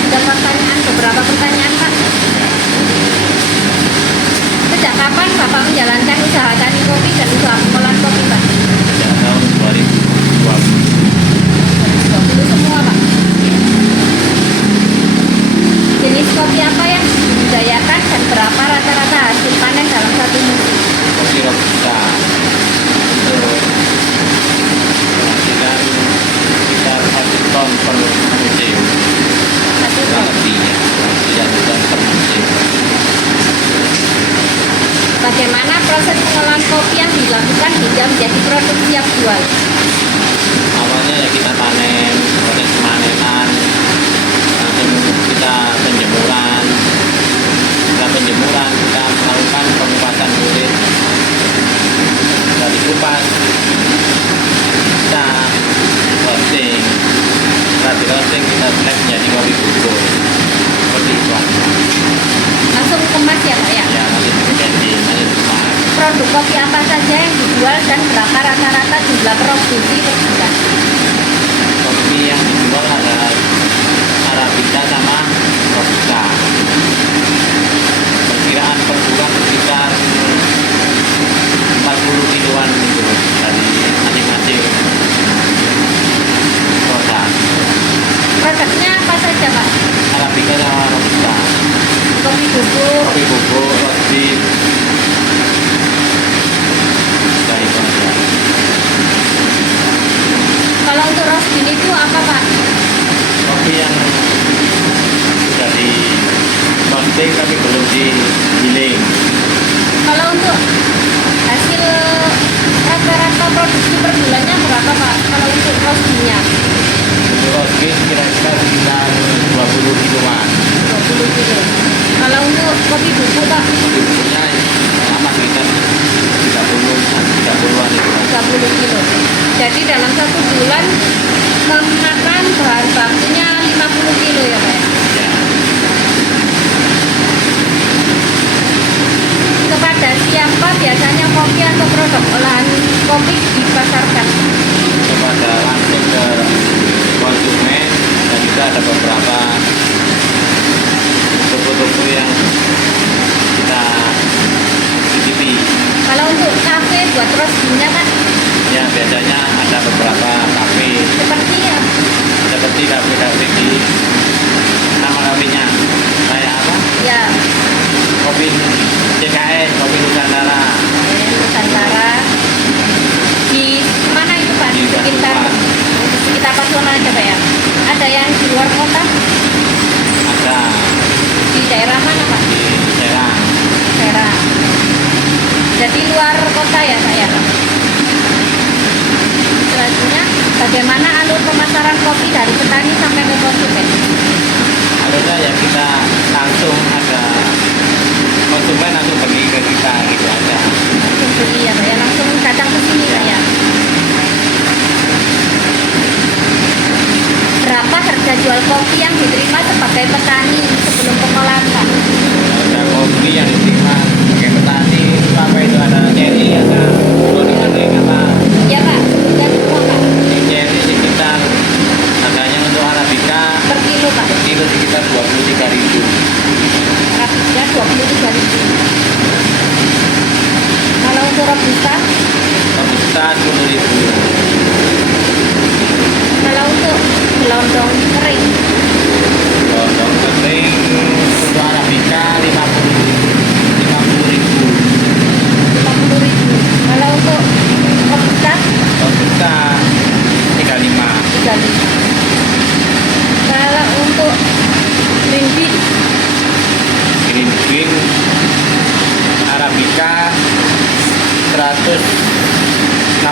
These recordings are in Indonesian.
sudah pertanyaan, beberapa pertanyaan Pak. Sejak kapan Bapak menjalankan usaha tani kopi dan usaha pengolahan kopi Pak? Sejak tahun 2020. 2020 semua Pak. Jenis kopi apa yang dibudidayakan dan berapa rata-rata hasil panen dalam satu musim? Kopi robusta untuk menghasilkan sekitar 1 ton per musim. Satu Kurang ton. lebihnya 1 ton per musim. Bagaimana proses pengolahan kopi yang dilakukan hingga menjadi produk siap jual? Awalnya ya kita panen, proses pemanenan, nanti kita penjemuran. Kita penjemuran, kita melakukan pengupasan kulit. Dari kupas, kita roasting. Setelah di roasting kita blend menjadi kopi bubuk. Seperti itu aja. Langsung kemas ya Pak ya? Ya nanti blending, nanti kupas. Produk kopi apa saja yang dijual dan berapa rata-rata jumlah produksi per bulan? Kopi yang dijual ada Arabica sama Robusta. Perkiraan per bulan sekitar 40 kiloan gitu dari masing-masing produk. Produknya apa saja Pak? Arabica sama Robusta. Kopi bubuk, Kopi bubuk, roasting. Udah itu aja. kalau untuk roasting itu apa Pak? Kopi yang sudah di roasting tapi belum digiling. Kalau untuk hasil rata-rata produksi per bulannya berapa Pak? Kalau untuk roastingnya? Untuk roasting kira-kira sekitar 20 kiloan. 20 kilo. Kalau untuk kopi bubuk Pak? Kopi bubuknya sama sekitar 30-an itu. 30 kilo. Jadi dalam satu bulan memakan bahan bakunya 50 kilo ya Pak ya? Ya. Kepada siapa biasanya kopi atau produk olahan kopi dipasarkan? Kepada langsung ke konsumen dan juga ada beberapa toko-toko yang kita titipi. Kalau untuk kafe buat roastingnya Pak, Ya biasanya ada beberapa kafe seperti ya? seperti kafe-kafe di nama kafenya kayak apa? Ya, Kopi CKS, Kopi Nusantara. Nusantara. Di mana itu Pak? Di sekitar Pasuruan. di sekitar Pasuruan aja Pak ya? Ada yang di luar kota? Ada Di daerah mana Pak? di Serang. Daerah. Jadi luar kota ya Pak ya? Selanjutnya, bagaimana alur pemasaran kopi dari petani sampai ke konsumen? Alurnya ya kita langsung ada konsumen langsung pergi ke kita gitu aja. Langsung beli ya Pak ya? Langsung datang ke sini Pak ya? Berapa harga jual kopi yang diterima sebagai petani sebelum pengolahan Pak? Ada kopi yang diterima sebagai petani itu apa itu ada cherry, ada kuningan apa. Ya Pak, dan semua Pak? Ini cherry sekitar harganya untuk Arabica Per kilo Pak? per kilo sekitar 23.000. Arabica 23.000. Kalau untuk Robusta? Robusta 10.000. Kalau untuk gelondong kering? Gondong kering untuk Arabica 50.000. 50.000. Kalau untuk Robusta? Robusta 35. 35. Kalau untuk green bean? Green bean Arabica 160. 160.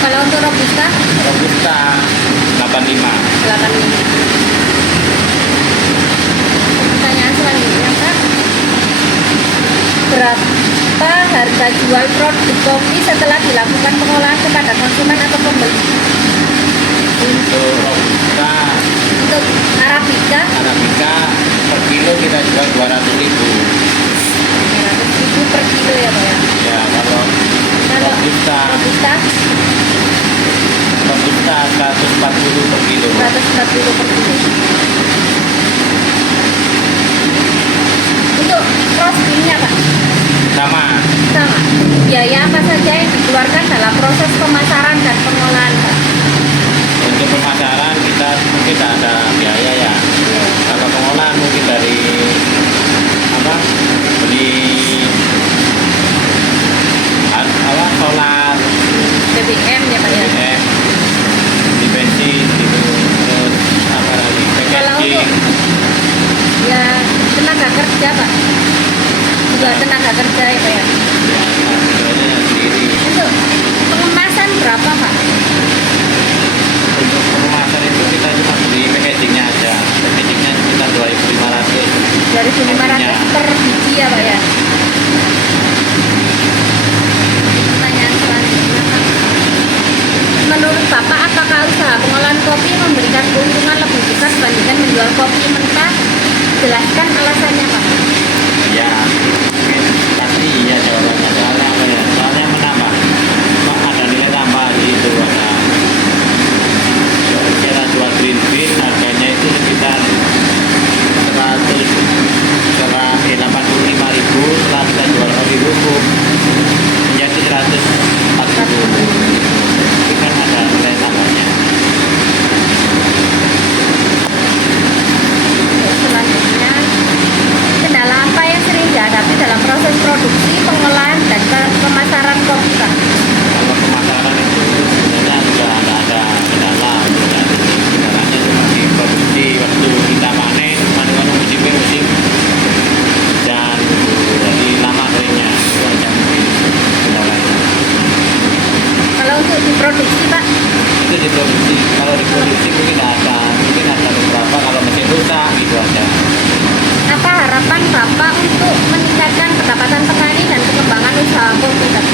Kalau untuk Robusta? Robusta 85. 85. Pertanyaan selanjutnya Pak, berapa harga jual produk kopi setelah dilakukan pengolahan kepada konsumen atau pembeli? Untuk Robusta Untuk Arabica Arabica per kilo kita jual 200.000. 200.000 per kilo ya Pak ya? Ya kalau Kalau Robusta Robusta 140 per kilo. 140 40 per biji. Untuk roast beef-nya Pak, Sama. sama. Biaya apa saja yang dikeluarkan dalam proses pemasaran dan pengolahan Pak? Untuk pemasaran kita mungkin tak ada biaya ya. Iya. Kalau pengolahan mungkin dari apa? Beli apa? Solar, BBM ya Pak ya. BBM, di bensin gitu. Terus apa lagi? Kalau Packaging. untuk ya tenaga kerja Pak, juga tenaga kerja ya Pak ya. Ya, harganya sendiri. Untuk pengemasan berapa Pak? Untuk pengemasan itu kita cuma beli packagingnya aja. Packagingnya sekitar 2.500. 2.500 per biji ya Pak ya. Pertanyaan selanjutnya Pak, menurut Bapak apakah usaha pengolahan kopi memberikan keuntungan lebih besar dibandingkan menjual kopi mentah? Jelaskan alasannya Pak. Ya, mungkin pasti iya jawabannya. Soalnya apa ya? Soalnya menambah. Ada nilai tambah di itu. Ada kita jual green bean harganya itu sekitar 85.000. Setelah kita jual kopi bubuk menjadi 140.000. Itu kan ada nilai tambahnya. Selanjutnya, kendala apa yang sering dihadapi dalam proses produksi, pengolahan, dan pemasaran kopi Pak? Kalau pemasaran itu sebenarnya sudah ada kendala. Kendalanya cuma di produksi waktu kita panen, panen musim dan jadi lama keringnya itu aja mungkin kendalanya. Kalau untuk diproduksi Pak, Itu diproduksi. Kalau diproduksi mungkin ada beberapa kalau mesin rusak gitu aja. apa harapan Bapak untuk meningkatkan pendapatan petani dan pengembangan usaha kopi Pak?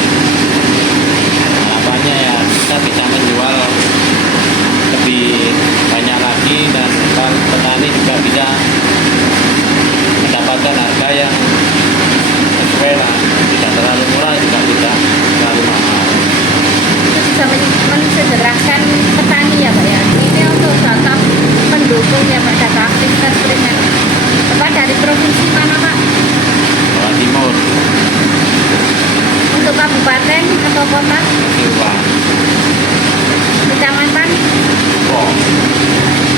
Harapannya ya kita bisa menjual lebih banyak lagi dan petani juga bisa mendapatkan harga yang sesuai lah, tidak terlalu murah juga tidak terlalu mahal. Itu bisa mensegerakan petani ya Pak ya. Ini untuk data pendukung ya Pak, data aktivitas primer. Bapak dari provinsi mana Pak? Jawa Timur, Untuk kabupaten atau kota, Silva, kecamatan, Kok,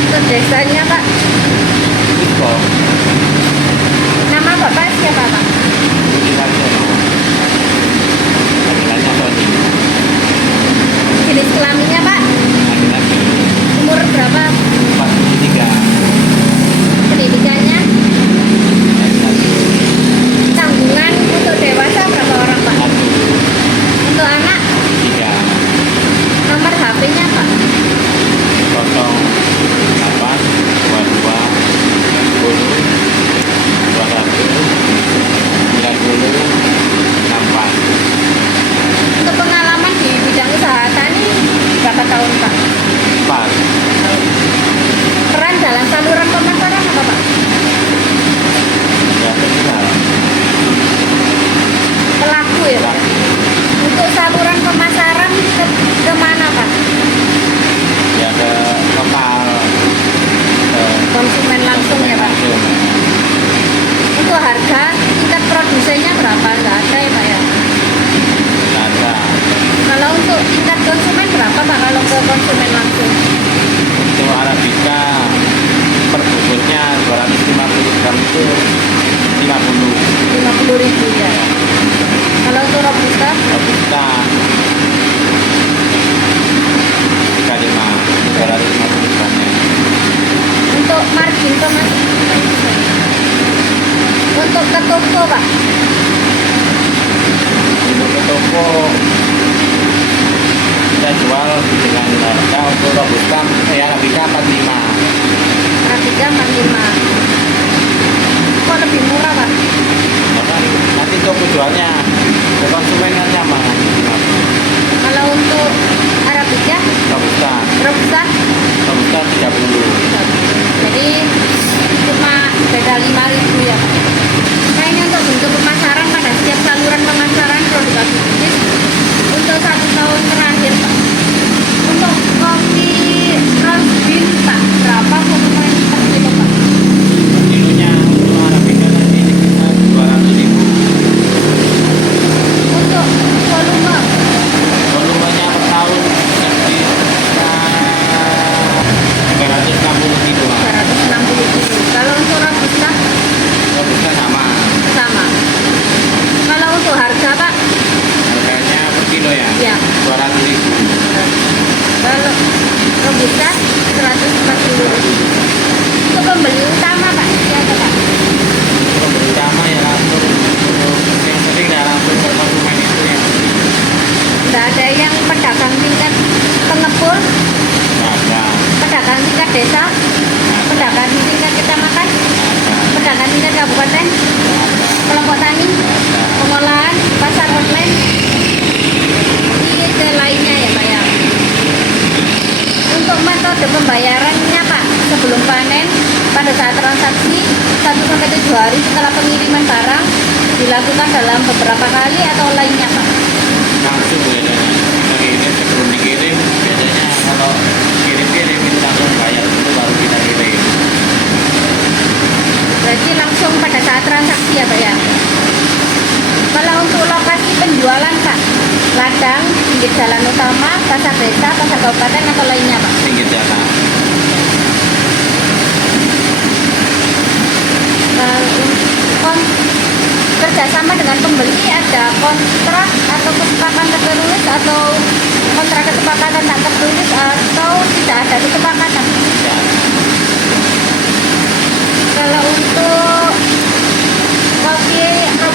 untuk desanya Pak? Kok, Nama Bapak siapa Pak? Budi Warsono, panggilannya Tony, Jenis kelaminnya Pak? laki-laki, Umur berapa? 43, Pendidikannya? Tanggungan untuk dewasa berapa orang Pak? 1, Untuk anak? 3, Nomor HP-nya Pak? 08, 22, 10, 21, 90, 64. Untuk pengalaman di bidang usaha tani berapa tahun Pak? 4. Peran dalam saluran pemasaran apa Pak? Ya benar. Pelaku ya Pak? Untuk saluran pemasaran kemana Pak? Ya ke lokal, ke Konsumen langsung ya Pak? langsung. Untuk harga tingkat produsennya berapa? Nggak ada ya Pak ya? Ada Kalau untuk tingkat konsumen berapa Pak kalau ke konsumen langsung? untuk Arabica per bungkusnya 250 gram itu 50. 50.000 ya. Kalau untuk Robusta Robusta 35, 250 gramnya. untuk margin pemasaran. Untuk ke toko Pak, Untuk ke toko kita jual dengan harga untuk Robusta Arabica 45. Arabica 45. Kok lebih murah Pak? Maka nanti toko jualnya ke konsumen kan sama. Kalau untuk Arabica, Robusta Robusta 30. jadi cuma beda 5.000 ya Pak. Nah ini untuk bentuk pemasaran pada setiap saluran pemasaran produk agribisnis untuk 1 tahun terakhir Pak. Untuk kopi roast beef Pak, berapa juta 140. Untuk pembeli utama Pak, siapa Pak? Pembeli utama ya langsung untuk yang penting ya langsung ke konsumen itu ya. Nggak ada yang pedagang tingkat pengepul, Ada, pedagang tingkat desa, pedagang tingkat kecamatan, pedagang tingkat kabupaten, kelompok tani, pengolahan, pasar online, ini lainnya ya Pak ya. Untuk metode pembayarannya Pak, sebelum panen, pada saat transaksi 1-7 hari setelah pengiriman barang dilakukan dalam beberapa kali atau lainnya Pak? langsung biasanya kita kirim sebelum dikirim biasanya kalau kirim itu langsung bayar dulu baru kita kirim. Berarti langsung pada saat transaksi ya Pak ya? Kalau untuk lokasi penjualan Pak, ladang, pinggir jalan utama, pasar desa, pasar kabupaten atau lainnya Pak? Pinggir jalan. Kerjasama dengan pembeli ada kontrak atau kesepakatan tertulis atau kontrak kesepakatan tak tertulis atau tidak ada kesepakatan. Ya, Kalau untuk kopi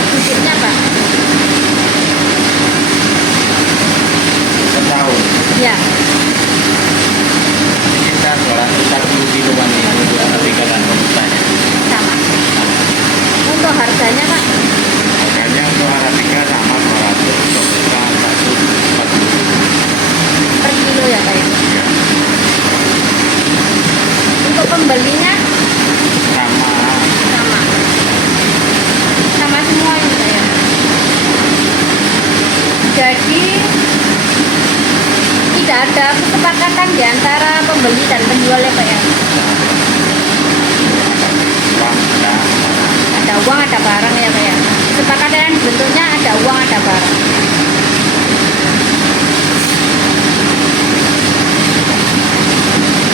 bibitnya Pak, setahun ya sekitar 240 kiloan itu dua tiga dan komputernya. sama. Untuk harganya Pak, Harganya untuk Arabica sama 200 untuk kita 140. per kilo ya Pak ya. Ya, Untuk pembelinya sama. sama, sama semua ini Pak ya. Jadi tidak ada kesepakatan di antara pembeli dan penjual ya Pak ya. Uang ada. Ada uang ada barang ya Pak ya. Kesepakatan bentuknya ada uang ada barang.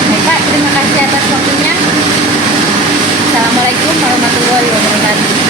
Baik Pak, terima kasih atas waktunya. Assalamualaikum warahmatullahi wabarakatuh.